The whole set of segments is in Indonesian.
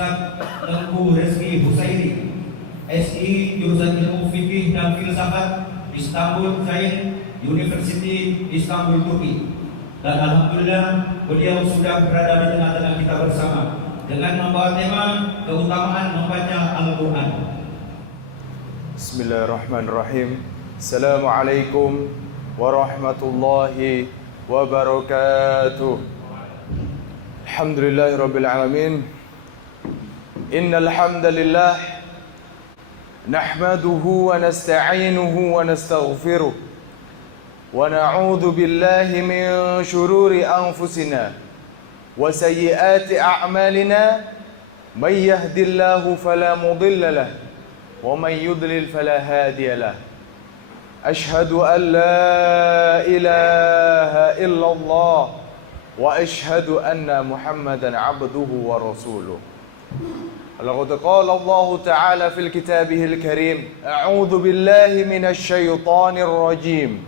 Ustaz Tengku Rizky Husaini, SI jurusan Ilmu Fikih dan Filsafat, Istanbul Zain University, Istanbul, Turki. Dan alhamdulillah beliau sudah berada di tengah-tengah kita bersama dengan membawa tema keutamaan membaca Al-Quran. Bismillahirrahmanirrahim. Assalamualaikum warahmatullahi wabarakatuh. Alhamdulillahirabbil alamin. Innal hamdalillah nahmaduhu wa nasta'inuhu wa nastaghfiruh wa na'udzu billahi min shururi anfusina wa sayyiati a'malina may yahdihillahu fala mudilla lahu wa may yudlil fala hadiya lahu. Ashhadu an la ilaha illallah wa ashhadu anna Muhammadan 'abduhu wa rasuluh. Laqad qala Allah ta'ala fil kitabihil karim, a'udzu billahi minasy syaithanir rajim.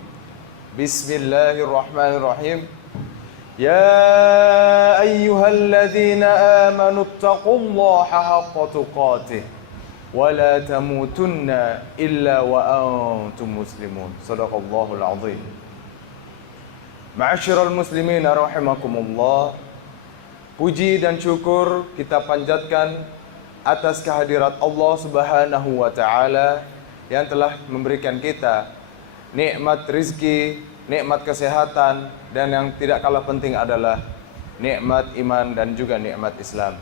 Bismillahirrahmanirrahim. Ya ayyuhalladzina amanu taqullaha haqqa tuqatih wa la tamutunna illa wa antum muslimun. Shadaqallahul azim. Ma'asyiral muslimin rahimakumullah. Puji dan syukur kita panjatkan atas kehadirat Allah Subhanahu wa taala yang telah memberikan kita nikmat rizki, nikmat kesehatan, dan yang tidak kalah penting adalah nikmat iman dan juga nikmat Islam.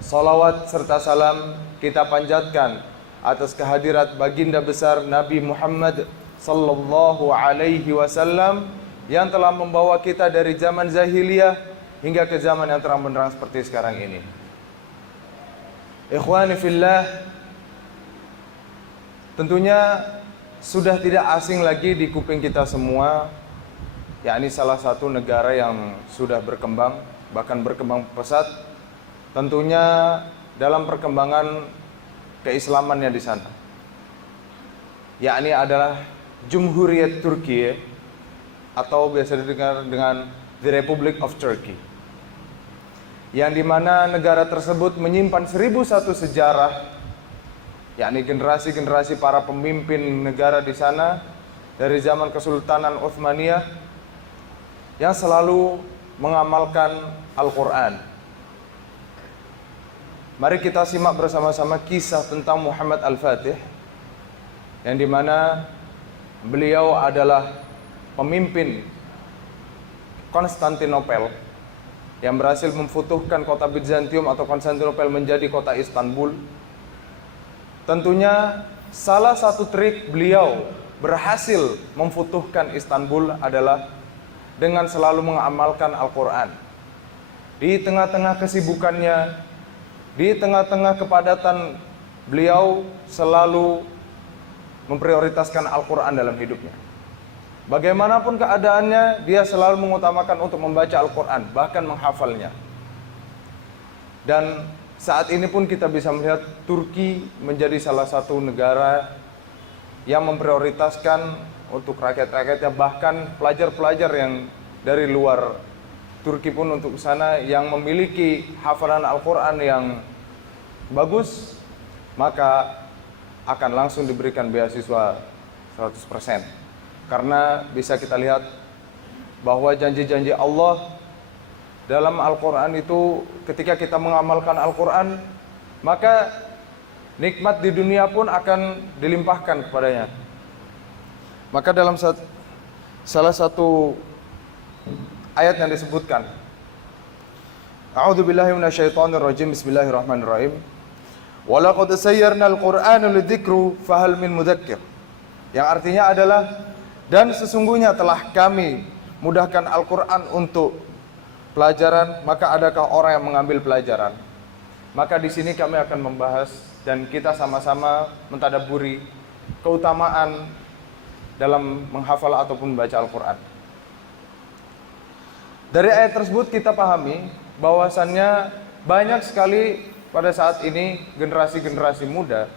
Salawat serta salam kita panjatkan atas kehadirat baginda besar Nabi Muhammad sallallahu alaihi wasallam yang telah membawa kita dari zaman jahiliyah hingga ke zaman yang terang benderang seperti sekarang ini. Ikhwani fillah, tentunya sudah tidak asing lagi di kuping kita semua, yakni salah satu negara yang sudah berkembang, bahkan berkembang pesat, tentunya dalam perkembangan keislamannya di sana, yakni adalah Cumhuriyet Turki atau biasa didengar dengan The Republic of Turkey, yang dimana negara tersebut menyimpan 1001 sejarah, yakni generasi-generasi para pemimpin negara di sana dari zaman Kesultanan Utsmaniyah yang selalu mengamalkan Al-Quran. Mari kita simak bersama-sama kisah tentang Muhammad Al-Fatih, yang dimana beliau adalah pemimpin Konstantinopel yang berhasil memfutuhkan kota Bizantium atau Konstantinopel menjadi kota Istanbul. Tentunya salah satu trik beliau berhasil memfutuhkan Istanbul adalah dengan selalu mengamalkan Al-Quran. Di tengah-tengah kesibukannya, di tengah-tengah kepadatan, beliau selalu memprioritaskan Al-Quran dalam hidupnya. Bagaimanapun keadaannya, dia selalu mengutamakan untuk membaca Al-Quran, bahkan menghafalnya. Dan saat ini pun kita bisa melihat Turki menjadi salah satu negara yang memprioritaskan untuk rakyat-rakyatnya, bahkan pelajar-pelajar yang dari luar Turki pun untuk sana yang memiliki hafalan Al-Quran yang bagus, maka akan langsung diberikan beasiswa 100%. Karena bisa kita lihat bahwa janji-janji Allah dalam Al-Quran itu, ketika kita mengamalkan Al-Quran, maka nikmat di dunia pun akan dilimpahkan kepadanya. Maka dalam salah satu ayat yang disebutkan, A'udzu billahi minasyaitonir rajim, bismillahirrahmanirrahim. Wa laqad sayyarnal Qur'ana lidzikri fahal min mudzakir. Yang artinya adalah, dan sesungguhnya telah kami mudahkan Al-Quran untuk pelajaran, maka adakah orang yang mengambil pelajaran? Maka di sini kami akan membahas dan kita sama-sama mentadabburi keutamaan dalam menghafal ataupun membaca Al-Quran. Dari ayat tersebut kita pahami bahwasannya banyak sekali pada saat ini generasi-generasi muda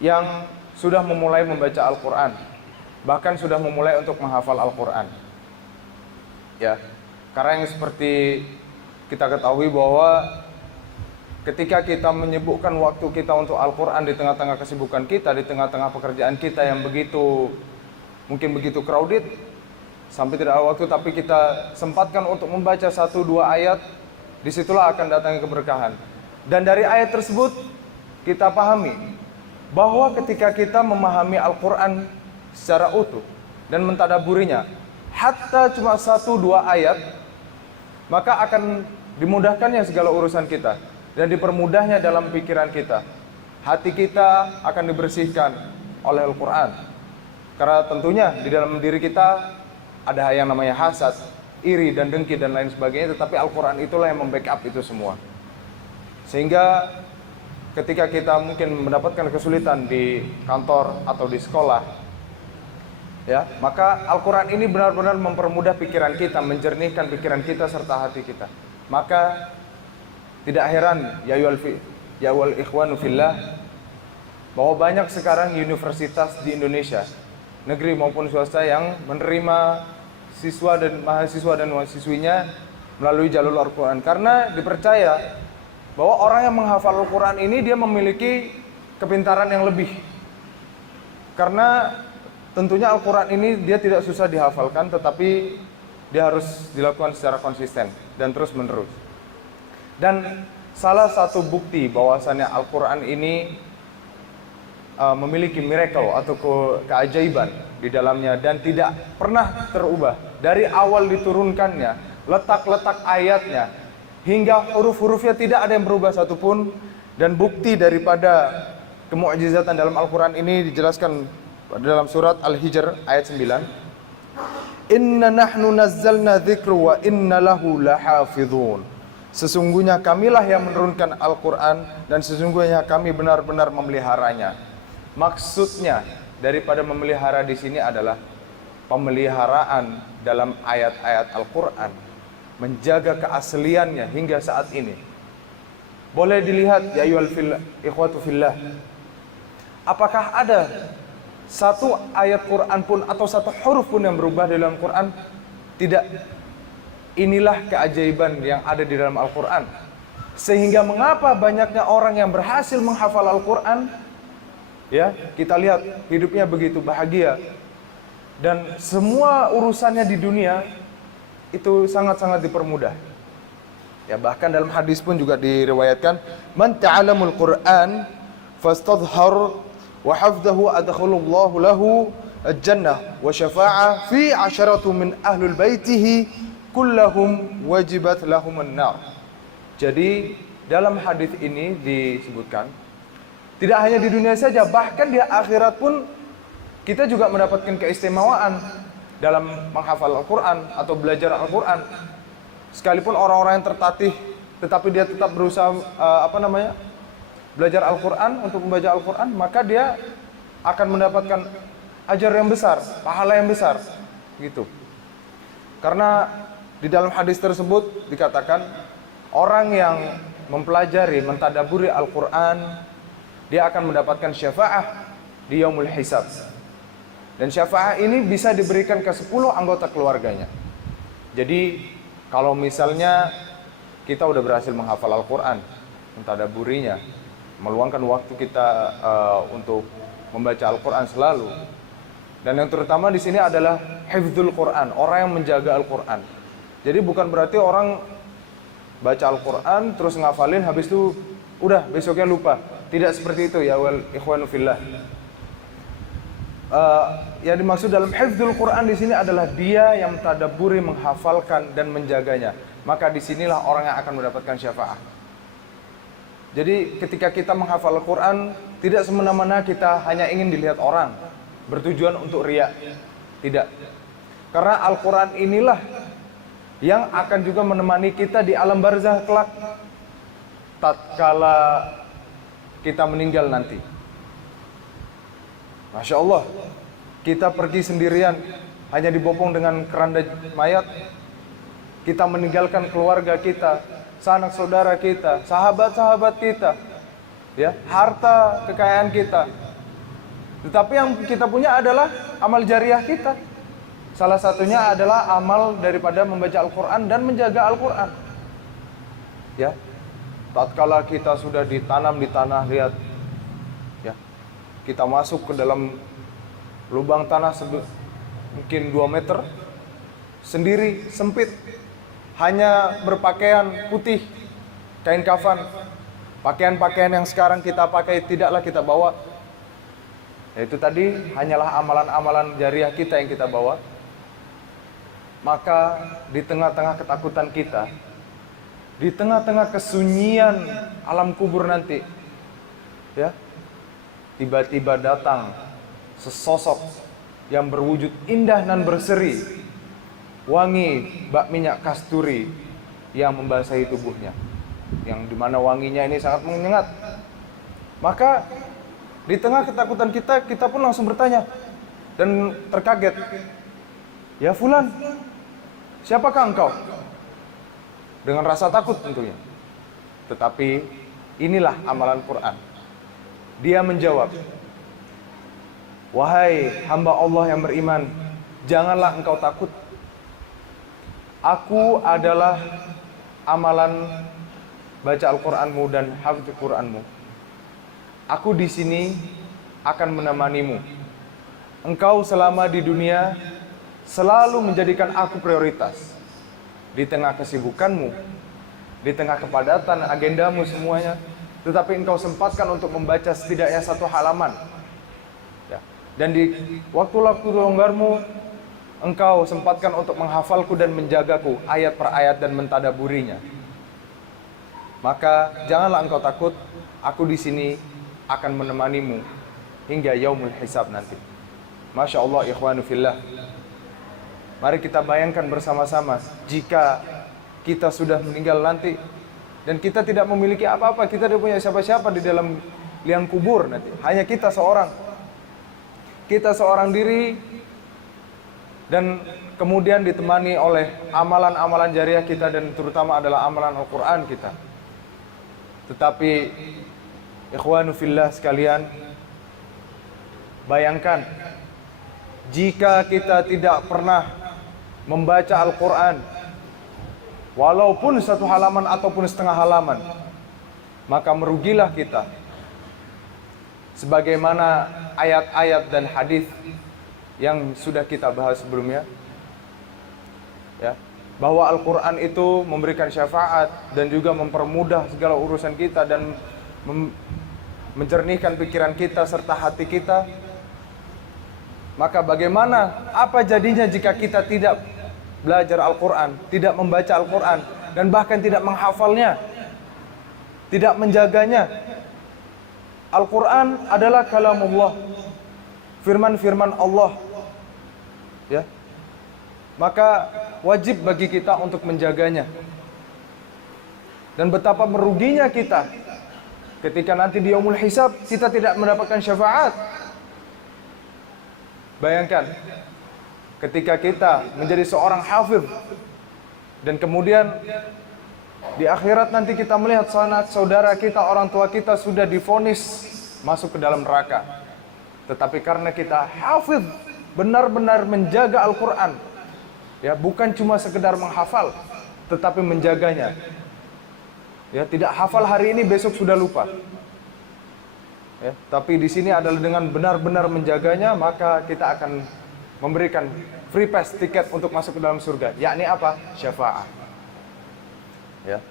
yang sudah memulai membaca Al-Quran, bahkan sudah memulai untuk menghafal Al-Quran. Ya, karena yang seperti kita ketahui bahwa ketika kita menyibukkan waktu kita untuk Al-Quran di tengah-tengah kesibukan kita, di tengah-tengah pekerjaan kita yang mungkin begitu crowded, sampai tidak ada waktu, tapi kita sempatkan untuk membaca 1-2 ayat, disitulah akan datangnya keberkahan. Dan dari ayat tersebut kita pahami bahwa ketika kita memahami Al-Quran secara utuh dan mentadaburinya, hatta cuma 1-2 ayat, maka akan dimudahkannya segala urusan kita dan dipermudahnya dalam pikiran kita. Hati kita akan dibersihkan oleh Al-Quran. Karena tentunya di dalam diri kita ada yang namanya hasad, iri dan dengki dan lain sebagainya, tetapi Al-Quran itulah yang membackup itu semua. Sehingga ketika kita mungkin mendapatkan kesulitan di kantor atau di sekolah, ya, maka Al-Quran ini benar-benar mempermudah pikiran kita, menjernihkan pikiran kita serta hati kita. Maka tidak heran ya wal ikhwanu fillah bahwa banyak sekarang universitas di Indonesia, negeri maupun swasta, yang menerima siswa dan mahasiswinya melalui jalur Al-Quran, karena dipercaya bahwa orang yang menghafal Al-Quran ini dia memiliki kepintaran yang lebih. Karena tentunya Al-Quran ini dia tidak susah dihafalkan, tetapi dia harus dilakukan secara konsisten dan terus menerus. Dan salah satu bukti bahwasannya Al-Quran ini memiliki miracle atau keajaiban di dalamnya dan tidak pernah terubah dari awal diturunkannya, letak-letak ayatnya hingga huruf-hurufnya tidak ada yang berubah satupun. Dan bukti daripada kemu'jizatan dalam Al-Quran ini dijelaskan dalam surat Al-Hijr ayat 9. Inna nahnu nazzalna dzikra wa inna lahu lahafizun. Sesungguhnya kamilah yang menurunkan Al-Quran dan sesungguhnya kami benar-benar memeliharanya. Maksudnya daripada memelihara di sini adalah pemeliharaan dalam ayat-ayat Al-Quran, menjaga keasliannya hingga saat ini. Boleh dilihat ya ayyuhal ikhwatu fillah, apakah ada satu ayat Quran pun atau satu huruf pun yang berubah dalam Quran? Tidak. Inilah keajaiban yang ada di dalam Al-Quran. Sehingga mengapa banyaknya orang yang berhasil menghafal Al-Quran, ya, kita lihat hidupnya begitu bahagia dan semua urusannya di dunia itu sangat-sangat dipermudah. Ya, bahkan dalam hadis pun juga diriwayatkan, man ta'allamul Qur'an fastadhhar wa hafdhahu adkhalallahu lahu al-jannah wa syafa'ah fi 'asharatu min ahlul baitihi kullahum wajibat lahumun nar. Jadi dalam hadis ini disebutkan tidak hanya di dunia saja, bahkan di akhirat pun kita juga mendapatkan keistimewaan dalam menghafal Al-Quran atau belajar Al-Quran. Sekalipun orang-orang yang tertatih tetapi dia tetap berusaha belajar Al-Quran untuk membaca Al-Quran, maka dia akan mendapatkan ajar yang besar, pahala yang besar gitu. Karena di dalam hadis tersebut dikatakan orang yang mempelajari, mentadaburi Al-Quran, dia akan mendapatkan syafa'ah di yaumul hisab. Dan syafa'ah ini bisa diberikan ke 10 anggota keluarganya. Jadi kalau misalnya kita udah berhasil menghafal Al-Quran, mentadaburinya, meluangkan waktu kita untuk membaca Al-Quran selalu. Dan yang terutama di sini adalah hifdzul Quran, orang yang menjaga Al-Quran. Jadi bukan berarti orang baca Al-Quran terus ngafalin habis itu udah besoknya lupa. Tidak seperti itu ya wal ikhwanu fillah. Yang dimaksud dalam hifdzul Quran di sini adalah dia yang mentadabburi, menghafalkan dan menjaganya. Maka disinilah orang yang akan mendapatkan syafaat. Jadi ketika kita menghafal Al-Quran, tidak semena-mena kita hanya ingin dilihat orang, bertujuan untuk riya. Tidak. Karena Al-Quran inilah yang akan juga menemani kita di alam barzah kelak tatkala kita meninggal nanti. Masya Allah, kita pergi sendirian hanya dibopong dengan keranda mayat, kita meninggalkan keluarga kita, sanak saudara kita, sahabat-sahabat kita, ya, harta kekayaan kita. Tetapi yang kita punya adalah amal jariah kita. Salah satunya adalah amal daripada membaca Al-Quran dan menjaga Al-Quran. Ya. tatkala kita sudah ditanam di tanah, lihat ya, kita masuk ke dalam lubang tanah mungkin 2 meter, sendiri, sempit, hanya berpakaian putih, kain kafan. Pakaian-pakaian yang sekarang kita pakai tidaklah kita bawa. Yaitu tadi hanyalah amalan-amalan jariah kita yang kita bawa. Maka di tengah-tengah ketakutan kita, di tengah-tengah kesunyian alam kubur nanti, ya, tiba-tiba datang sesosok yang berwujud indah dan berseri, wangi bak minyak kasturi yang membasahi tubuhnya, yang dimana wanginya ini sangat menyengat. Maka di tengah ketakutan kita, kita pun langsung bertanya dan terkaget, "Ya fulan, siapakah engkau?" Dengan rasa takut tentunya. Tetapi inilah amalan Quran. Dia menjawab, "Wahai hamba Allah yang beriman, janganlah engkau takut. Aku adalah amalan baca Al-Quranmu dan hafidz Quranmu. Aku di sini akan menemanimu. Engkau selama di dunia selalu menjadikan aku prioritas. Di tengah kesibukanmu, di tengah kepadatan agendamu semuanya, tetapi engkau sempatkan untuk membaca setidaknya 1 halaman. Ya. Dan di waktu-waktu longgarmu, engkau sempatkan untuk menghafalku dan menjagaku ayat per ayat dan mentadaburinya. Maka janganlah engkau takut, aku di sini akan menemanimu hingga yaumul hisab nanti." Masya Allah, ikhwanu fillah. Mari kita bayangkan bersama-sama, jika kita sudah meninggal nanti dan kita tidak memiliki apa-apa, kita tidak punya siapa-siapa di dalam liang kubur nanti, hanya kita seorang. Kita seorang diri, dan kemudian ditemani oleh amalan-amalan jariah kita, dan terutama adalah amalan Al-Quran kita. Tetapi ikhwanu fillah sekalian, bayangkan jika kita tidak pernah membaca Al-Quran, walaupun 1 halaman ataupun setengah halaman, maka merugilah kita. Sebagaimana ayat-ayat dan hadis yang sudah kita bahas sebelumnya, ya, bahwa Al-Quran itu memberikan syafaat dan juga mempermudah segala urusan kita dan menjernihkan pikiran kita serta hati kita. Maka bagaimana, apa jadinya jika kita tidak belajar Al-Quran, tidak membaca Al-Quran, dan bahkan tidak menghafalnya, tidak menjaganya? Al-Quran adalah kalamullah, firman-firman Allah, ya. Maka wajib bagi kita untuk menjaganya. Dan betapa meruginya kita ketika nanti di yaumul hisab kita tidak mendapatkan syafaat. Bayangkan ketika kita menjadi seorang hafidh dan kemudian di akhirat nanti kita melihat sanak saudara kita, orang tua kita sudah divonis masuk ke dalam neraka. Tetapi karena kita hafidh, benar-benar menjaga Al-Quran, ya, bukan cuma sekedar menghafal, tetapi menjaganya. Ya, tidak hafal hari ini, besok sudah lupa. Ya, tapi di sini adalah dengan benar-benar menjaganya, maka kita akan memberikan free pass, tiket untuk masuk ke dalam surga. Yakni apa? Syafaat. Ya.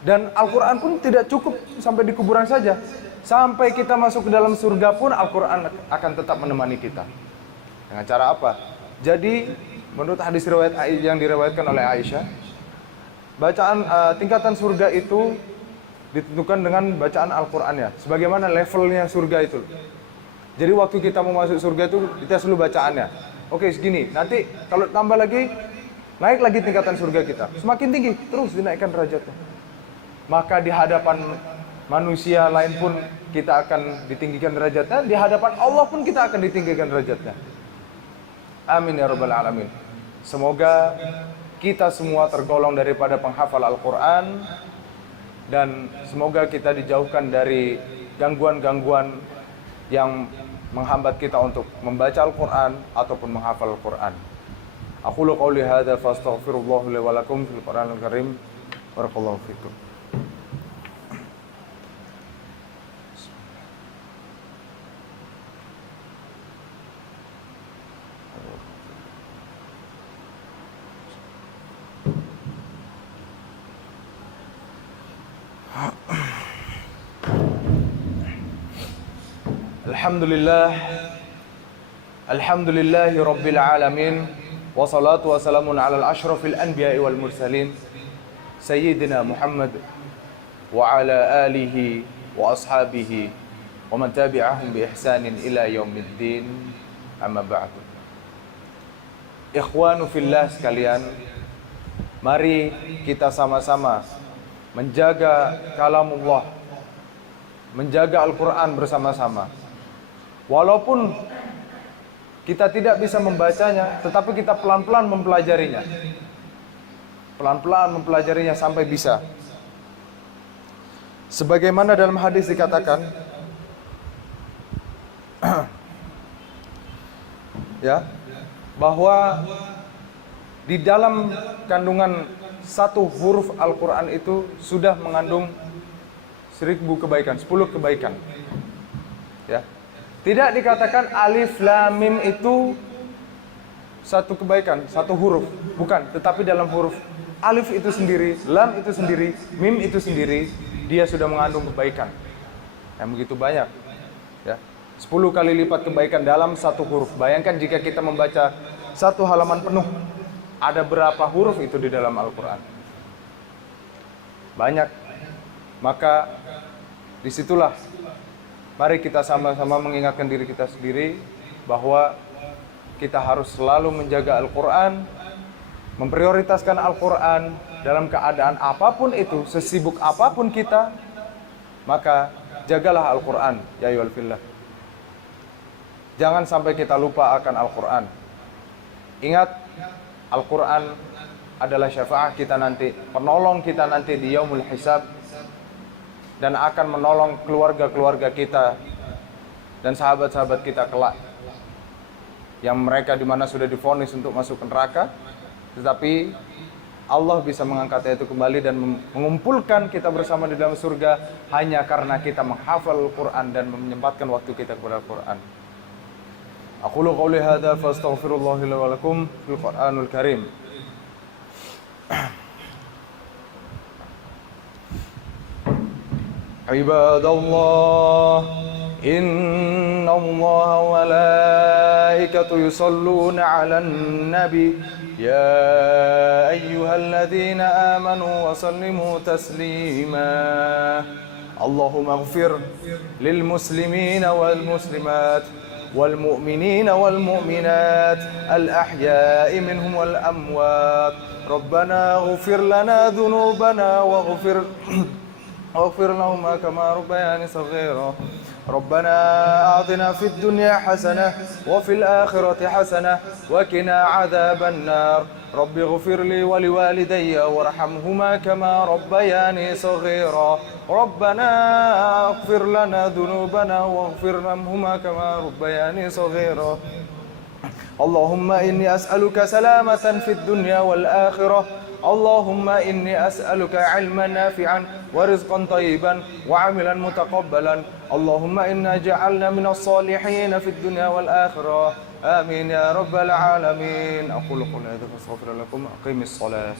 Dan Al-Quran pun tidak cukup sampai di kuburan saja. Sampai kita masuk ke dalam surga pun Al-Quran akan tetap menemani kita. Dengan cara apa? Jadi menurut hadis riwayat yang diriwayatkan oleh Aisyah, bacaan tingkatan surga itu ditentukan dengan bacaan Al-Qur'annya, sebagaimana levelnya surga itu. Jadi waktu kita mau masuk surga itu dites dulu bacaannya. Oke, segini. Nanti kalau tambah lagi, naik lagi tingkatan surga kita. Semakin tinggi, terus dinaikkan derajatnya. Maka di hadapan manusia lain pun kita akan ditinggikan derajatnya, di hadapan Allah pun kita akan ditinggikan derajatnya. Amin ya rabbal alamin. Semoga kita semua tergolong daripada penghafal Al-Quran, dan semoga kita dijauhkan dari gangguan-gangguan yang menghambat kita untuk membaca Al-Quran ataupun menghafal Al-Quran. Aqulu qawli hadza fastaghfirullah li wa lakum fil Qur'anil karim. Barakallahu fikum. Alhamdulillahi Rabbil Alamin. Wassalatu wassalamun ala al-ashrafil anbiya'i wal mursalin Sayyidina Muhammad wa ala alihi wa ashabihi wa man tabi'ahum bi ihsanin ila yaumiddin. Amma ba'du. Ikhwanu fillah sekalian, mari kita sama-sama menjaga kalamullah, menjaga Al-Quran bersama-sama. Walaupun kita tidak bisa membacanya, tetapi kita pelan-pelan mempelajarinya. Pelan-pelan mempelajarinya sampai bisa. Sebagaimana dalam hadis dikatakan, ya, bahwa di dalam kandungan satu huruf Al-Quran itu sudah mengandung 1000 kebaikan, 10 kebaikan. Ya. Tidak dikatakan alif lam mim itu satu kebaikan, satu huruf, bukan, tetapi dalam huruf alif itu sendiri, lam itu sendiri, mim itu sendiri, dia sudah mengandung kebaikan yang begitu banyak. Ya. 10 kali lipat kebaikan dalam satu huruf. Bayangkan jika kita membaca satu halaman penuh, ada berapa huruf itu di dalam Al-Quran? Banyak. Maka disitulah mari kita sama-sama mengingatkan diri kita sendiri bahwa kita harus selalu menjaga Al-Quran, memprioritaskan Al-Quran dalam keadaan apapun itu, sesibuk apapun kita, maka jagalah Al-Quran, ya ayyuhal fillah. Jangan sampai kita lupa akan Al-Quran. Ingat, Al-Quran adalah syafaat kita nanti, penolong kita nanti di yaumul hisab, dan akan menolong keluarga-keluarga kita dan sahabat-sahabat kita kelak, yang mereka di mana sudah divonis untuk masuk ke neraka, tetapi Allah bisa mengangkatnya itu kembali dan mengumpulkan kita bersama di dalam surga hanya karena kita menghafal Al-Quran dan menyempatkan waktu kita kepada Al-Quran. Aqulu qawli hadza fastaghfirullaha li wa lakum fil Qur'anul Karim. Ibadallah, innallaha wa malaikatahu yusalluna 'alan nabi ya ayyuhalladzina amanu wa sallimu taslima. Allahumma ighfir lil muslimina wal muslimat والمؤمنين والمؤمنات الأحياء منهم والأموات ربنا اغفر لنا ذنوبنا واغفر لهما كما ربياني صغيرا ربنا أعطنا في الدنيا حسنة وفي الآخرة حسنة وقنا عذاب النار رب اغفر لي ولوالدي وارحمهما كما ربياني صغيرا ربنا اغفر لنا ذنوبنا واغفر لهما كما ربياني صغيرا اللهم إني أسألك سلامة في الدنيا والآخرة اللهم إني أسألك علما نافعا ورزقا طيبا وعملا متقبلا اللهم إنا جعلنا من الصالحين في الدنيا والآخرة آمين يا رب العالمين أقول قولي هذا فاستغفر لكم أقيم الصلاة